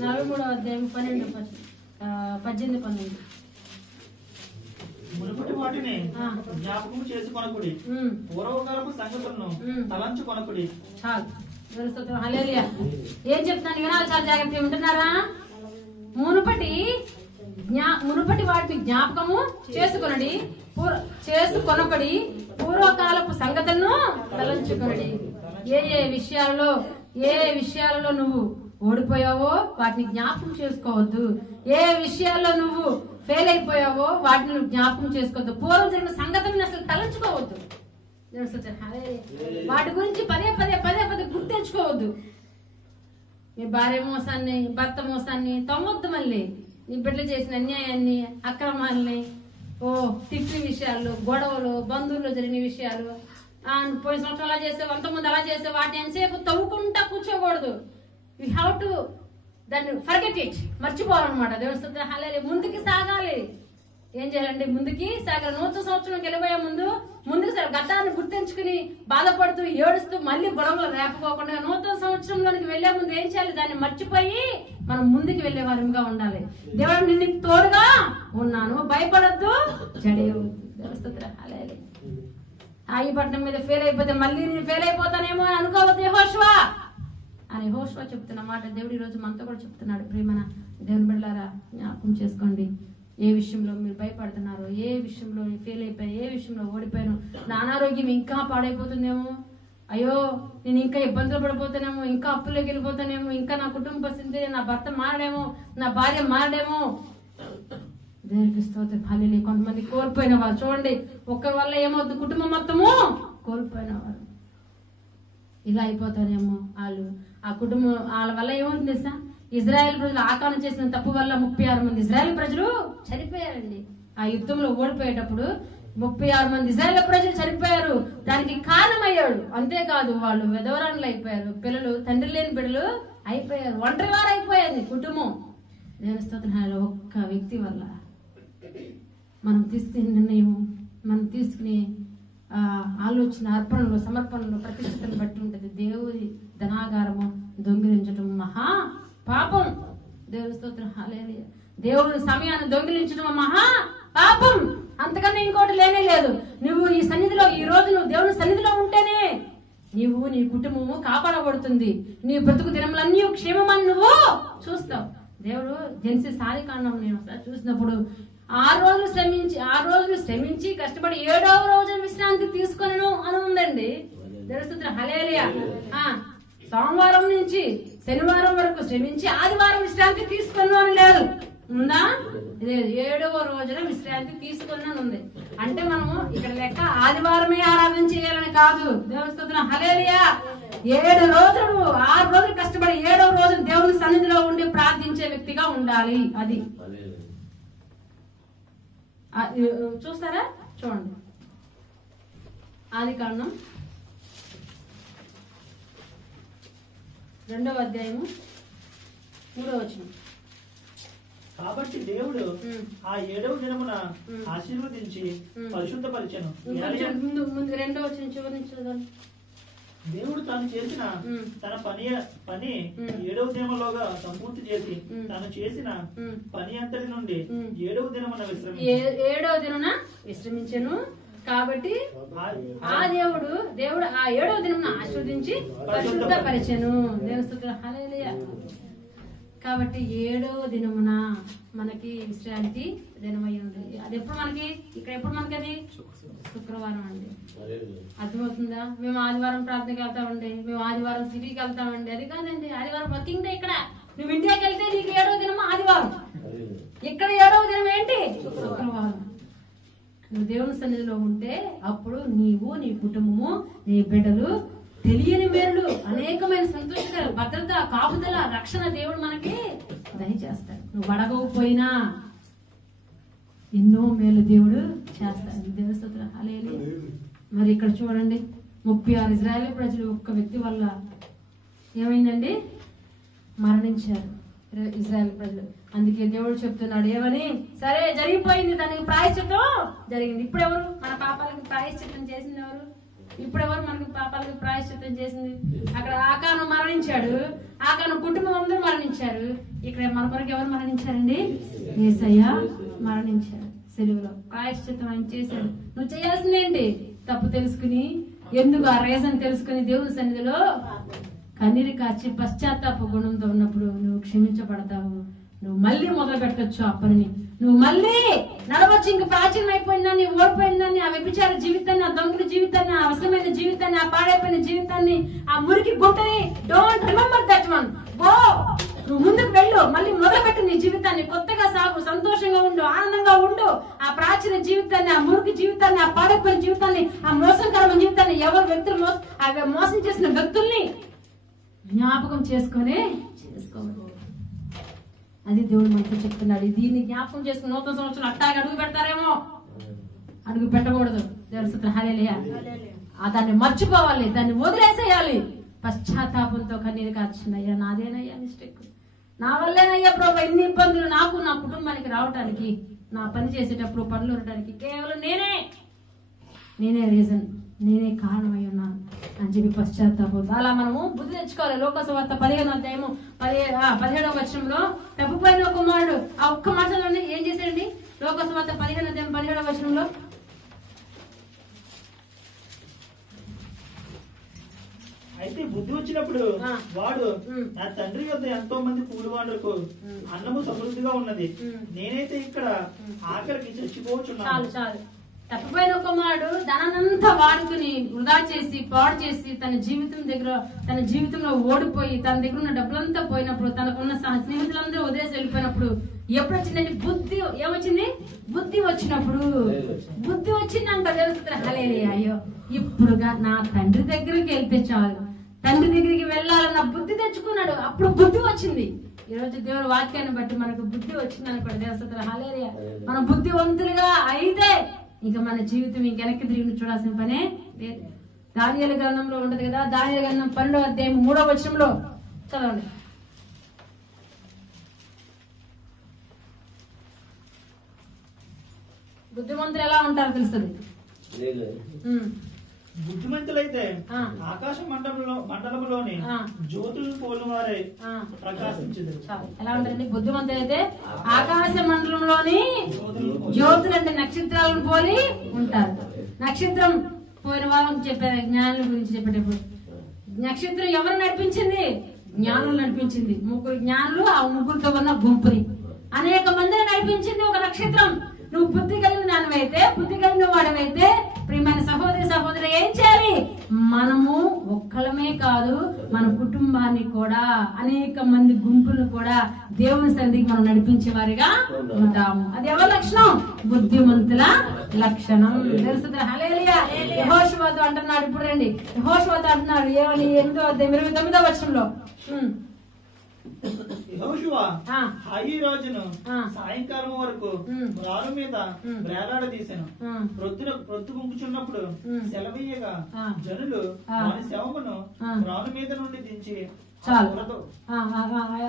43వ అధ్యాయం 18-19. మునుపటి వాటిని జ్ఞాపకం చేసుకొనకుడి, పూర్వకాలపు సంగతులను తలంచుకొనకుడి. చాలు. హల్లెలూయా. ఏం చెప్తాను వినాలి, చాలా జాగ్రత్తగా ఉంటున్నారా? మునుపటి వాటిని జ్ఞాపకము చేసుకొనడి, పూర్వకాలపు సంగతులను తలంచుకొనడి. ఏ విషయాలలో నువ్వు ఓడిపోయావో వాటిని జ్ఞాపకం చేసుకోవద్దు. ఏ విషయాల్లో నువ్వు ఫెయిల్ అయిపోయావో వాటిని నువ్వు జ్ఞాపకం చేసుకోవద్దు. పూర్వం జరిగిన సంగతులను అసలు తలంచుకోవద్దు. వాటి గురించి పదే గుర్తించుకోవద్దు. నీ భార్య మోసాన్ని, భర్త మోసాన్ని తమ్మొద్దు. మళ్ళీ నీ బిడ్డలు చేసిన అన్యాయాన్ని, అక్రమాలని, తిట్టిన విషయాలు, గొడవలు, బంధువుల్లో జరిగిన విషయాలు, పోయిన సంవత్సరం అలా చేసావు, అంతకుముందు అలా చేసావు, వాటిని ఎంతసేపు తవ్వుకుంటా కూర్చోకూడదు. యూ హ్యావ్ టు దాన్ని ఫర్గెట్ ఇట్, మర్చిపోవాలన్నమాట. దేవుని హల్లెలూయా. ముందుకి సాగాలి. ఏం చేయాలండి? ముందుకి సాగాలి. నూతన సంవత్సరం వెళ్ళబోయే ముందుకు గతాన్ని గుర్తించుకుని బాధపడుతూ ఏడుస్తూ మళ్ళీ గొడవలు రేపకోకుండా నూతన సంవత్సరంలోనికి వెళ్లే ముందు ఏం చేయాలి? దాన్ని మర్చిపోయి మనం ముందుకు వెళ్లే వారిగా ఉండాలి. దేవుడు నిన్ను తోడుగా ఉన్నాను, భయపడద్దు, జడేవద్దు. హల్లెలూయా. ఆగిపట్నం మీద ఫెయిల్ అయిపోతే మళ్ళీ నేను ఫెయిల్ అయిపోతానేమో అని అనుకోవద్దు. యెహోషువ అని యెహోషువ చెప్తున్న మాట దేవుడు ఈ రోజు మనతో కూడా చెప్తున్నాడు. ప్రియమైన దేవుని బిడ్డలారా, జ్ఞాపకం చేసుకోండి. ఏ విషయంలో మీరు భయపడుతున్నారో, ఏ విషయంలో ఫెయిల్ అయిపోయాను, ఏ విషయంలో ఓడిపోయాను, నా అనారోగ్యం ఇంకా పాడైపోతుందేమో, అయ్యో నేను ఇంకా ఇబ్బందులు పడిపోతానేమో, ఇంకా అప్పుల్లోకి వెళ్ళిపోతానేమో, ఇంకా నా కుటుంబ పరిస్థితి, నా భర్త మారడేమో, నా భార్య మారడేమో. దేవునికి స్తోత్రం. హల్లెలూయా. కొంతమంది కోల్పోయిన వారు చూడండి, ఒక్కరి వల్ల ఏమవుతుంది? కుటుంబం మొత్తము కోల్పోయిన వారు. ఇలా అయిపోతారేమో వాళ్ళు. ఆ కుటుంబం వాళ్ళ వల్ల ఏమవుతుంది తెలుసా? ఇజ్రాయెల్ ప్రజలు ఆకాను చేసిన తప్పు వల్ల 36 మంది ఇజ్రాయెల్ ప్రజలు చనిపోయారండి. ఆ యుద్ధంలో ఓడిపోయేటప్పుడు 36 మంది ఇజ్రాయెల్ ప్రజలు చనిపోయారు. దానికి కారణమయ్యాడు. అంతేకాదు వాళ్ళు విధవరాన్లు అయిపోయారు, పిల్లలు తండ్రి లేని బిడ్డలు అయిపోయారు, ఒంటరి వారు అయిపోయింది కుటుంబం. దేవుని స్తోత్రం. ఒక్క వ్యక్తి వల్ల మనం తీసుకునే నిర్ణయం, మనం తీసుకునే ఆలోచన, అర్పణలు, సమర్పణలు, ప్రతిష్టతను బట్టి ఉంటుంది. దేవుడి ధనాగారము దొంగిలించడం మహా పాపం. దేవుని స్తోత్రం. హల్లెలూయా. దేవుడి సమయాన్ని దొంగిలించడం మహా పాపం. అంతకన్నా ఇంకోటి లేనే లేదు. నువ్వు ఈ సన్నిధిలో, ఈ రోజు నువ్వు దేవుని సన్నిధిలో ఉంటేనే నీవు, నీ కుటుంబము కాపాడబడుతుంది. నీ బ్రతుకు దినములన్నీ క్షేమమని నువ్వు చూస్తావు. దేవుడు జెన్సిస్ ఆదికాండం నేను చూసినప్పుడు 6 రోజులు శ్రమించి కష్టపడి 7వ రోజు విశ్రాంతి తీసుకొనను అని ఉందండి. తెలుస్తుంది. హల్లెలూయా. సోమవారం నుంచి శనివారం వరకు శ్రమించి ఆదివారం విశ్రాంతి తీసుకొను అని లేదు, ఉందా? 7వ రోజున విశ్రాంతి తీసుకొని ఉంది. అంటే మనము ఇక్కడ లెక్క ఆదివారమే ఆరాధన చేయాలని కాదు. దేవుని స్తోత్రం. హల్లెలూయా. 7 రోజులు, 6 రోజులు కష్టపడి 7వ రోజు దేవుని సన్నిధిలో ఉండి ప్రార్థించే వ్యక్తిగా ఉండాలి. అది చూస్తారా? చూడండి. ఆదికాండం 2వ అధ్యాయము 3వ వచనం. కాబట్టి దేవుడు ఆ 7వ దినమున ఆశీర్వదించి పరిశుద్ధపరిచెను. ముందు 2వ వచనం చివరి నుంచి చదవండి. దేవుడు తాను చేసిన తన పని 7వ దినములోగా సంపూర్తి చేసి తాను చేసిన పని అంతటి నుండి 7వ దినమున విశ్రమించెను. కాబట్టి ఆ దేవుడు ఆ 7వ దినమున ఆశీర్వదించి పరిశుద్ధపరిచెను. దేవుని స్తుతి హల్లెలూయా. కాబట్టి 7వ దినమున మనకి విశ్రాంతి దినమై ఉంది. అది ఎప్పుడు మనకి ఇక్కడ ఎప్పుడు మనకి అది శుక్రవారం అండి. అర్థమవుతుందా? మేము ఆదివారం ప్రార్థనకి వెళ్తామండి, మేము ఆదివారం సిటీకి వెళ్తామండి. అది కాదండి, ఆదివారం వర్కింగ్ డే. ఇక్కడ నువ్వు ఇండియాకి వెళ్తే నీకు 7వ దినం ఆదివారం, ఇక్కడ 7వ దినం ఏంటి? శుక్రవారం. నువ్వు దేవుని సన్నిధిలో ఉంటే అప్పుడు నీవు, నీ కుటుంబము, నీ బిడ్డలు తెలియని మేలు, అనేకమైన సంతోషాలు, భద్రత, కాపుదల, రక్షణ దేవుడు మనకి దయచేస్తాడు. నువ్వు అడగకపోయినా ఎన్నో మేలు దేవుడు చేస్తాడు. దేవుని స్తోత్రం హల్లెలూయా. మరి ఇక్కడ చూడండి, 36 ఇజ్రాయేలు ప్రజలు ఒక్క వ్యక్తి వల్ల ఏమైందండి? మరణించారు ఇజ్రాయేల్ ప్రజలు. అందుకే దేవుడు చెప్తున్నాడు ఏమని? సరే జరిగిపోయింది, దానికి ప్రాయశ్చిత్తం జరిగింది. ఇప్పుడు ఎవరు మన పాపాలకు ప్రాయశ్చిత్తం చేసింది? ఎవరు ఇప్పుడు ఎవరు మనకి పాపాలకు ప్రాయశ్చిత్తం చేసింది? అక్కడ ఆకాను మరణించాడు, ఆకాను కుటుంబం అందరూ మరణించారు. ఇక్కడ మన కొరకు ఎవరు మరణించారండి? యేసయ్య మరణించాడు సిలువలో. ప్రాయశ్చిత్తం ఆయన చేశాడు. నువ్వు చేయాల్సిందేంటి? తప్పు తెలుసుకుని, ఎందుకు ఆ రీజన్ తెలుసుకుని దేవుని సన్నిధిలో కన్నీరు కాచి పశ్చాత్తాప గుణంతో ఉన్నప్పుడు నువ్వు క్షమించబడతావు. నువ్వు మళ్ళీ మొదలు పెట్టచ్చు ఆ పనిని. నువ్వు మళ్ళీ నడవచ్చు. ఇంక ప్రాచీనం అయిపోయిందని, ఓడిపోయిందని, ఆ వ్యభిచార జీవితాన్ని, ఆ దొంగల జీవితాన్ని, ఆ అవసరమైన జీవితాన్ని, ఆ పాడైపోయిన జీవితాన్ని, ఆ మురికి గుట్టని don't remember that one. Go, నువ్వు ముందుకు వెళ్ళు, మళ్ళీ మొదలు పెట్టు నీ జీవితాన్ని. కొత్తగా సాగు, సంతోషంగా ఉండు, ఆనందంగా ఉండు. ఆ ప్రాచీన జీవితాన్ని, ఆ మురికి జీవితాన్ని, ఆ పాడైపోయిన జీవితాన్ని, ఆ మోసకరమైన జీవితాన్ని, ఎవరు వ్యక్తులు మోసం చేసిన వ్యక్తుల్ని జ్ఞాపకం చేసుకోవాలి. అది దేవుడు మనతో చెప్తున్నాడు. దీన్ని జ్ఞాపకం చేసుకుని నూతన సంవత్సరం అట్టాగా అడుగు పెడతారేమో, అడుగు పెట్టకూడదు. దేవుని స్తుతి హల్లెలూయా. దాన్ని మర్చిపోవాలి, దాన్ని వదిలేసేయాలి. పశ్చాత్తాపంతో కన్నీరు కార్చింది. అయ్యా నాదేనయ్యా మిస్టేక్, నా వల్లేనయ్యా ప్రభు ఎన్ని ఇబ్బందులు నాకు, నా కుటుంబానికి రావటానికి, నా పని చేసేటప్పుడు పనులు ఉండటానికి కేవలం నేనే రీజన్, నేనే కారణమై ఉన్నాను అని చెప్పి పశ్చాత్తాపం. అలా మనము బుద్ధి తెచ్చుకోవాలి. లోకసువార్త 15వ అధ్యాయము 17వ వచనంలో తప్పిపోయిన కుమారుడు, ఆ ఒక్క మాటలోనే ఏం చేశాడండి? లోకసువార్త 15వ అధ్యాయం 17వ వచనంలో అయితే బుద్ధి వచ్చినప్పుడు వాడు, నా తండ్రి యొద్ద ఎంతో మంది కూలివాళ్లకు అన్నము సమృద్ధిగా ఉన్నది, నేనైతే ఇక్కడ ఆఖరికి చచ్చిపోవచ్చున్నాను. చాలు. తప్పిపోయిన కుమారుడు ధనానంతా వాడుకుని వృధా చేసి పాడు చేసి తన జీవితంలో ఓడిపోయి తన దగ్గర ఉన్న డబ్బులంతా పోయినప్పుడు, తనకున్న స్నేహితులందరూ వదిలేసి వెళ్ళిపోయినప్పుడు ఎప్పుడు వచ్చిందండి? బుద్ధి. ఏమొచ్చింది? బుద్ధి వచ్చినప్పుడు. బుద్ధి వచ్చిందంట. తెలుస్తుంది హల్లెలూయా. అయ్యో ఇప్పుడుగా నా తండ్రి దగ్గరికి వెళ్తే చాలు, తండ్రి దగ్గరికి వెళ్ళాలన్న బుద్ధి తెచ్చుకున్నాడు. అప్పుడు బుద్ధి వచ్చింది. ఈ రోజు దేవుడి వాక్యాన్ని బట్టి మనకు బుద్ధి వచ్చింది అనుకోండి. దేవస్థ హల్లెలూయా. మనం బుద్ధివంతులుగా అయితే ఇంకా మన జీవితం వెనక్కి తిరిగి చూడాల్సిన పనే లేదు. దానియేలు గ్రంథంలో ఉంటది కదా, దానియేలు గ్రంథం 12వ అధ్యాయం 3వ వచనంలో చదవండి. బుద్ధిమంతులు ఎలా ఉంటారో తెలుస్తుంది. బుద్ధిమంతులైతే ఆకాశ మండలంలోని జ్యోతులు పోలివారే ప్రకాశించదు. ఎలా ఉంటారండి? బుద్ధిమంతులైతే ఆకాశ మండలంలోని జ్యోతులు అంటే నక్షత్రాలను పోలి ఉంటారు. నక్షత్రం పోయిన వారం చెప్పారు, జ్ఞానుల గురించి చెప్పేటప్పుడు నక్షత్రం ఎవరు నడిపించింది? జ్ఞానులు నడిపించింది. 3 జ్ఞానులు, ఆ 3తో ఉన్న గుంపుని అనేక మందిని నడిపించింది ఒక నక్షత్రం. నువ్వు బుద్ధి కలిగిన దానివైతే, బుద్ధి కలిగిన వాడివైతే ప్రియమైన సహోదరి ఏం చేయాలి? మనము ఒక్కలమే కాదు, మన కుటుంబాన్ని కూడా, అనేక మంది గుంపులను కూడా దేవుని సన్నిధికి మనం నడిపించే వారిగా ఉంటాము. అది ఎవరి లక్షణం? బుద్ధిమంతుల లక్షణం. తెలుస్తుంది హల్లెలూయా. యెహోషువతో అంటున్నాడు. ఇప్పుడు రండి, యెహోషువతో అంటున్నాడు ఏమని? 29వ వచనంలో యెహోషువ హాయి రోజును సాయంకాలం వరకు రాను మీద వేలాడదీసెను. ప్రొద్దు గుంపుచున్నప్పుడు సెలవీయగా జనులు వాని శవమును రాను మీద నుండి దించి చాలు. పొరతో,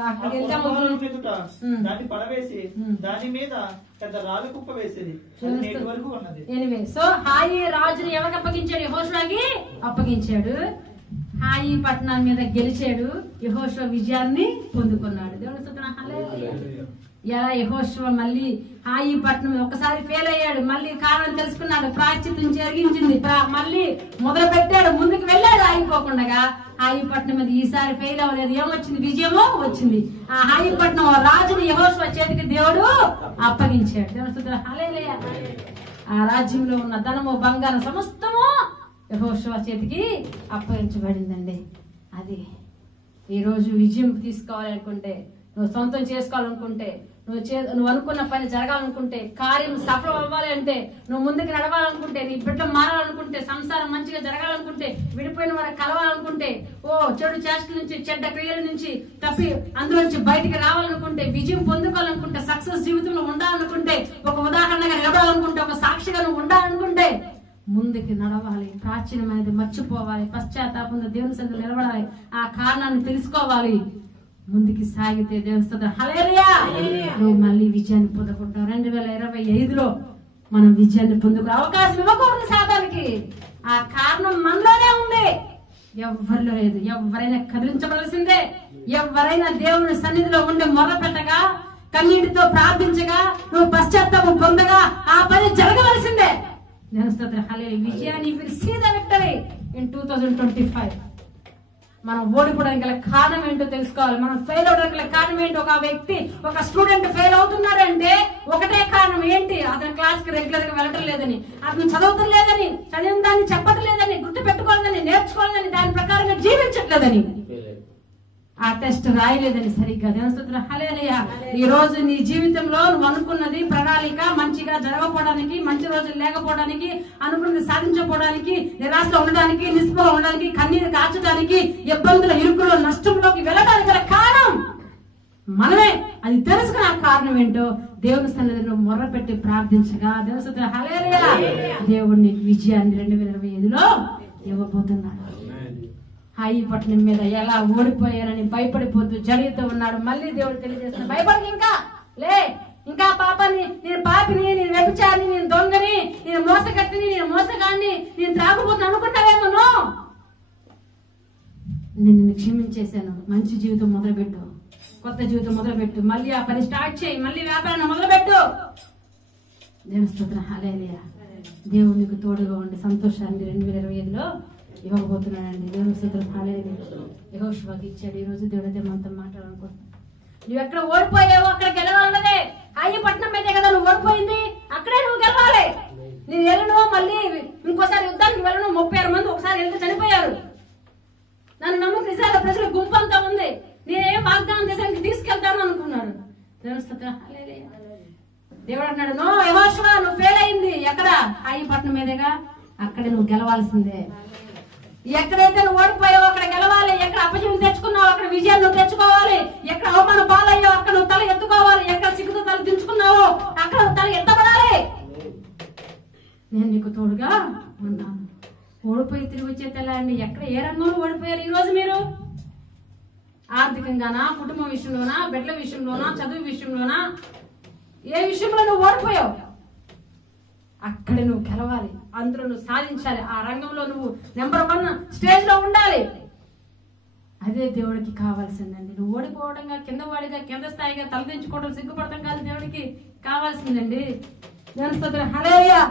అక్కడికి వెళ్తే పొరపాలను ఎదుట దాన్ని పడవేసి దాని మీద పెద్ద రాళ్ళ కుప్ప వేసేది. అది నేటి వరకు ఉన్నది. ఎనివే, సో హాయి రాజుని ఎవరికి అప్పగించాడు? యెహోషువకి అప్పగించాడు. హాయి పట్టణం మీద గెలిచాడు. యెహోషువ విజయాన్ని పొందుకున్నాడు. దేవుని స్తుతిని. హల్లెలూయా. ఎలా యెహోషువ మళ్ళీ హాయి పట్టణం ఒకసారి ఫెయిల్ అయ్యాడు, మళ్ళీ కారణం తెలుసుకున్నాడు, ప్రాయశ్చిత్తం జరిగించింది, మళ్ళీ మొదలు పెట్టాడు, ముందుకు వెళ్ళాడు ఆగిపోకుండా. హాయి పట్టణం మీద ఈసారి ఫెయిల్ అవ్వలేదు. ఏమొచ్చింది? విజయమో వచ్చింది. ఆ హాయి పట్టణం రాజుని యెహోషువ చేతికి దేవుడు అప్పగించాడు. దేవుని స్తుతిని. హల్లెలూయా. ఆ రాజ్యంలో ఉన్న ధనము బంగారం సమస్తము యెహోషువ చేతికి అప్పగించబడిందండి. అది ఈరోజు విజయం తీసుకోవాలి అనుకుంటే, నువ్వు సొంతం చేసుకోవాలనుకుంటే, నువ్వు అనుకున్న పని జరగాలనుకుంటే, కార్యం సఫలం అవ్వాలి అంటే, నువ్వు ముందుకు నడవాలనుకుంటే, నీ బిడ్డ మారాలనుకుంటే, సంసారం మంచిగా జరగాలనుకుంటే, విడిపోయిన వారికి కలవాలనుకుంటే, చెడు చేష్టల నుంచి, చెడ్డ క్రియల నుంచి తప్పి అందులోంచి బయటికి రావాలనుకుంటే, విజయం పొందుకోవాలనుకుంటే, సక్సెస్ జీవితంలో ఉండాలనుకుంటే, ఒక ఉదాహరణగా నిలబడాలనుకుంటే, ఒక సాక్షిగా నువ్వు ఉండాలనుకుంటే, ముందుకి నడవాలి. ప్రాచీనమైనది మర్చిపోవాలి. పశ్చాత్తాపంతో దేవుని సన్నిధిలో నిలబడాలి. ఆ కారణాన్ని తెలుసుకోవాలి. ముందుకి సాగితే దేవుని స్తుతి. హల్లెలూయా. నువ్వు మళ్ళీ విజయాన్ని పొందుకుంటావు. 2025లో మనం విజయాన్ని పొందుకునే అవకాశం ఇవ్వకూడదు సాతానికి. ఆ కారణం మనలోనే ఉంది, ఎవరిలో లేదు. ఎవరైనా కదిలించవలసిందే. ఎవరైనా దేవుని సన్నిధిలో ఉండి మొరపెట్టగా, కన్నీటితో ప్రార్థించగా, నువ్వు పశ్చాత్తాపం పొందగా ఆ పని జరగవలసిందే. దేవుని స్తుతి. హల్లెలూయా. విజయాన్ని will see the victory in 2025. మనం ఓడిపోవడానికి గల కారణం ఏంటో తెలుసుకోవాలి. మనం ఫెయిల్ అవడానికి గల కారణం ఏంటి? ఒక వ్యక్తి, ఒక స్టూడెంట్ ఫెయిల్ అవుతున్నాడంటే ఒకటే కారణం ఏంటి? అతని క్లాస్ కి రెగ్యులర్ గా వెళ్ళడం లేదని, అతను చదవటం లేదని, చదివిన దాన్ని చెప్పడం లేదని, గుర్తు పెట్టుకోలేదని, నేర్చుకోలేదని, దాని ప్రకారంగా జీవించట్లేదని, ఆ టెస్ట్ రాయలేదని సరిగ్గా. దేవుని స్తుతి. హల్లెలూయా. ఈ రోజు నీ జీవితంలో నువ్వు అనుకున్నది ప్రణాళిక మంచిగా జరగకపోవడానికి, మంచి రోజులు లేకపోవడానికి, అనుకున్నది సాధించకపోవడానికి, నిరాశలో ఉండడానికి, నిస్పృహ ఉండడానికి, కన్నీరు కార్చడానికి, ఇబ్బందుల ఇరుకులో నష్టంలోకి వెళ్ళడానికి గల కారణం మనమే. అది తెలుసుకుని ఆ కారణం ఏంటో దేవుని సన్నిధిలో మొర్రపెట్టి ప్రార్థించగా, దేవుని స్తుతి. హల్లెలూయా. దేవుడు నీకు విజయాన్ని 2025లో ఇవ్వబోతున్నాడు. హాయి పట్టణం మీద ఎలా ఓడిపోయారని భయపడిపోతూ జడితో ఉన్నాడు. మళ్ళీ దేవుడు తెలియజేస్తున్నాడు, భయపడి ఇంకా పాపాన్ని, నేను పాపిని, నేను వ్యభిచారిని, నేను దొంగని, నేను మోసగట్టిని, నేను మోసగాన్ని, నేను త్రాగుపోతున్నా అనుకుంటావేమో. నేను నిన్ను క్షమించేశాను. మంచి జీవితం మొదలుపెట్టు, కొత్త జీవితం మొదలుపెట్టు, మళ్ళీ ఆ పని స్టార్ట్ చేయి, మళ్ళీ వ్యాపారాన్ని మొదలుపెట్టు. దేవుని స్తుతి. హల్లెలూయా. దేవుడు నీకు తోడుగా ఉండి సంతోషాన్ని 2025లో ఇవ్వబోతున్నాడండి. దేవుని స్తుతి. హల్లెలూయా. యెహోషువకి ఇచ్చాడు. ఈ రోజు దేవుడు అదే మనతో మాట్లాడాలనుకుంటున్నాడు. నువ్వు ఎక్కడ ఓడిపోయావో అక్కడ గెలవాలన్నదే. హాయి పట్టణం మీదే కదా నువ్వు ఓడిపోయింది, అక్కడే నువ్వు గెలవాలి. నేను వెళ్ళను, మళ్ళీ ఇంకోసారి యుద్ధానికి వెళ్ళను. 36 మంది ఒకసారి వెళ్తే చనిపోయారు. నన్ను నమ్ముకు నిజాల ప్రజల గుంపంతా ఉంది, నేనేం వాగ్దానం దేశానికి తీసుకెళ్తాను అనుకున్నాను. దేవుని స్తుతి. హల్లెలూయా. దేవుడు అంటున్నాడు, నో యెహోషువ, నువ్వు ఫెయిల్ అయింది. ఎక్కడ? హాయి పట్టణం మీదేగా, అక్కడే నువ్వు గెలవాల్సిందే. ఎక్కడైతే నువ్వు ఓడిపోయావో అక్కడ గెలవాలి. ఎక్కడ అపజయం తెచ్చుకున్నావు అక్కడ విజయం నువ్వు తెచ్చుకోవాలి. ఎక్కడ అవమాన పాలయ్యో అక్కడ నువ్వు తల ఎత్తుకోవాలి. ఎక్కడ సిగ్గుతో తల దించుకున్నావో అక్కడ నువ్వు తల ఎత్తబడాలి. నేను నీకు తోడుగా ఉన్నాను. ఓడిపోయి తిరిగి వచ్చే తెల్లా అండి. ఎక్కడ ఏ రంగంలో ఓడిపోయారు ఈ రోజు మీరు? ఆర్థికంగానా, కుటుంబం విషయంలోనా, బిడ్డల విషయంలోనా, చదువు విషయంలోనా, ఏ విషయంలో నువ్వు ఓడిపోయావు అక్కడ నువ్వు గెలవాలి. అందులో నువ్వు సాధించాలి. ఆ రంగంలో నువ్వు నెంబర్ 1 స్టేజ్ లో ఉండాలి. అదే దేవుడికి కావాల్సిందండి. నువ్వు ఓడిపోవడంగా, కింద వాడిగా, కింద స్థాయిగా తలదించుకోవడం, సిగ్గుపడటం కాదు దేవుడికి కావాల్సిందండి. దేవుని స్తోత్రం. హల్లెలూయా.